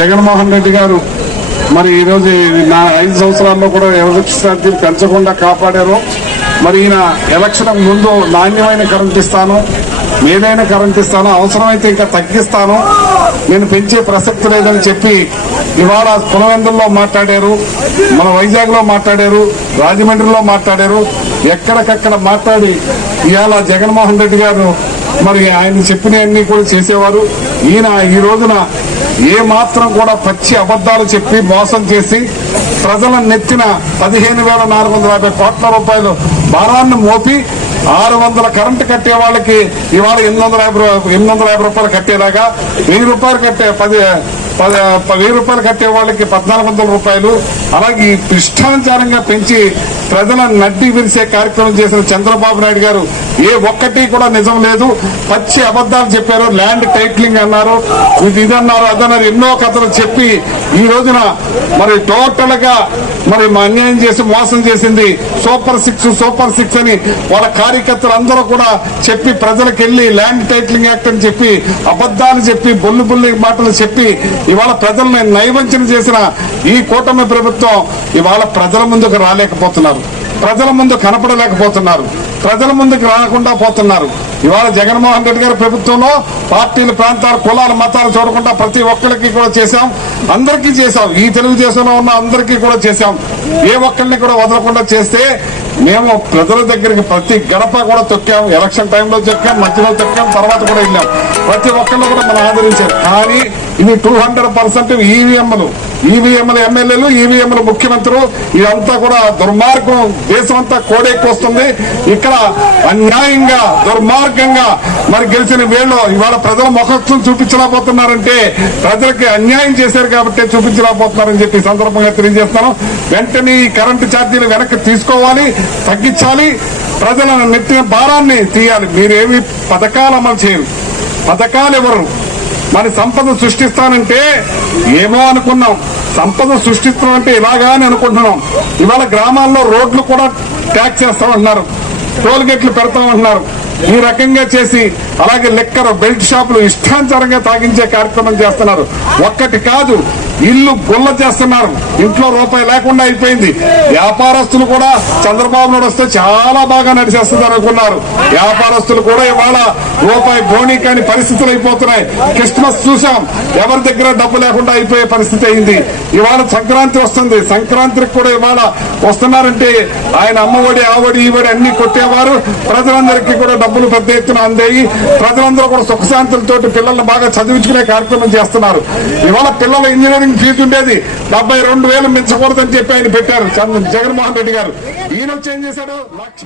జగన్మోహన్ రెడ్డి గారు మరి ఈరోజు నా ఐదు సంవత్సరాల్లో కూడా ఎలక్ట్రిసిటీ పెంచకుండా కాపాడారు మరి ఈయన ఎలక్షన్ ముందు నాణ్యమైన కరెంట్ ఇస్తాను ఏదైనా కరెంట్ ఇస్తాను అవసరమైతే ఇంకా తగ్గిస్తాను నేను పెంచే ప్రసక్తి లేదని చెప్పి ఇవాళ పునవెందుల్లో మాట్లాడారు మన వైజాగ్లో మాట్లాడారు రాజమండ్రిలో మాట్లాడారు ఎక్కడికక్కడ మాట్లాడి ఇవాళ జగన్మోహన్ రెడ్డి గారు మరి ఆయన చెప్పినవన్నీ కూడా చేసేవారు. ఈయన ఈ రోజున ఏ మాత్రం కూడా పచ్చి అబద్దాలు చెప్పి మోసం చేసి ప్రజల నెత్తిన పదిహేను వేల నాలుగు వందల యాభై కోట్ల రూపాయలు భారాన్ని మోపి ఆరు వందల కరెంటు కట్టే వాళ్ళకి ఇవాళ ఎనిమిది వందల యాభై ఎనిమిది వందల యాభై రూపాయలు కట్టేలాగా వెయ్యి రూపాయలు కట్టే పది పది వెయ్యి రూపాయలు కట్టే వాళ్ళకి పద్నాలుగు వందల రూపాయలు అలాగే ఈ ఇష్టానుసారంగా పెంచి ప్రజల నడ్డి విరిసే కార్యక్రమం చేసిన చంద్రబాబు నాయుడు గారు ఏ ఒక్కటి కూడా నిజం లేదు. పచ్చి అబద్దాలు చెప్పారు ల్యాండ్ టైట్లింగ్ అన్నారు ఇది ఇదన్నారు అదన్నారు ఎన్నో కథలు చెప్పి ఈ రోజున మరి టోటల్గా మరి మా అన్యాయం చేసి మోసం చేసింది సూపర్ సిక్స్ సూపర్ సిక్స్ అని వాళ్ళ కార్యకర్తలు అందరూ కూడా చెప్పి ప్రజలకు వెళ్ళి ల్యాండ్ టైటిలింగ్ యాక్ట్ అని చెప్పి అబద్దాలు చెప్పి బొల్లు బొల్లి మాటలు చెప్పి ఇవాళ ప్రజల్ని నైవంచన చేసిన ఈ కూటమి ప్రభుత్వం ఇవాళ ప్రజల ముందుకు రాలేకపోతున్నారు. ప్రజల ముందు కనపడలేకపోతున్నారు. ప్రజల ముందుకు రాకుండా పోతున్నారు. ఇవాళ జగన్మోహన్ రెడ్డి గారి ప్రభుత్వంలో పార్టీలు ప్రాంతాలు కులాలు మతాలు చూడకుండా ప్రతి ఒక్కరికి కూడా చేశాం. అందరికీ చేశాం. ఈ తెలుగుదేశంలో ఉన్న అందరికీ కూడా చేశాం. ఏ ఒక్కరిని కూడా వదలకుండా చేస్తే మేము ప్రజల దగ్గరికి ప్రతి గడప కూడా తొక్కాం. ఎలక్షన్ టైంలో తొక్కాం మధ్యలో తొక్కాం తర్వాత కూడా వెళ్ళాం. ప్రతి ఒక్కళ్ళు కూడా మనం ఆదరించారు. కానీ ఇవి టూ హండ్రెడ్ పర్సెంట్ ఈవీఎంలు ఈవీఎంల ఎమ్మెల్యేలు ఈవీఎంల ముఖ్యమంత్రులు. ఇదంతా కూడా దుర్మార్గం. దేశం అంతా కోడెక్కొస్తుంది. ఇక్కడ అన్యాయంగా దుర్మార్గంగా మరి గెలిచిన వీళ్ళు ఇవాళ ప్రజల ముఖస్తులు చూపించలేకపోతున్నారంటే ప్రజలకి అన్యాయం చేశారు కాబట్టి చూపించలేకపోతున్నారని చెప్పి సందర్భంగా తెలియజేస్తాను వెంటనే ఈ కరెంటు ఛార్జీలు వెనక్కి తీసుకోవాలి తగ్గించాలి. ప్రజల నెత్తిన భారాన్ని తీయాలి. మీరేమి పథకాలు అమలు చేయరు. పథకాలు ఎవరు? మరి సంపద సృష్టిస్తానంటే ఏమో అనుకున్నాం. సంపద సృష్టిస్తామంటే ఇలాగా అని అనుకుంటున్నాం. ఇవాళ గ్రామాల్లో రోడ్లు కూడా ట్యాక్స్ చేస్తామంటున్నారు. టోల్ గేట్లు పెడతామంటున్నారు. ఈ రకంగా చేసి అలాగే లెక్కర బెల్ట్ షాపులు ఇష్టానుసారంగా తాగించే కార్యక్రమం చేస్తున్నారు. ఒక్కటి కాదు ఇల్లు గుల్ల చేస్తున్నారు. ఇంట్లో రూపాయి లేకుండా అయిపోయింది. వ్యాపారస్తులు కూడా చంద్రబాబు నాయుడు వస్తే చాలా బాగా నడిచేస్తుంది అనుకున్నారు. వ్యాపారస్తులు కూడా ఇవాళ రూపాయి బోణి కాని పరిస్థితులు అయిపోతున్నాయి. క్రిస్మస్ చూసాం. ఎవరి దగ్గర డబ్బు లేకుండా అయిపోయే పరిస్థితి అయింది. ఇవాళ సంక్రాంతి వస్తుంది. సంక్రాంతికి కూడా ఇవాళ వస్తున్నారంటే ఆయన అమ్మఒడి ఆవడి ఈవడి అన్ని కొట్టేవారు. ప్రజలందరికీ కూడా డబ్బులు పెద్ద ఎత్తున అందేయి ప్రజలందరూ కూడా సుఖశాంతులతో పిల్లల్ని బాగా చదివించుకునే కార్యక్రమం చేస్తున్నారు. ఇవాళ పిల్లల ఇంజనీరింగ్ ఫీజు ఉండేది. డెబ్బై రెండు వేలు మించకూడదని చెప్పి ఆయన పెట్టారు జగన్మోహన్ రెడ్డి గారు. ఈయన వచ్చి ఏం చేశాడు? లక్ష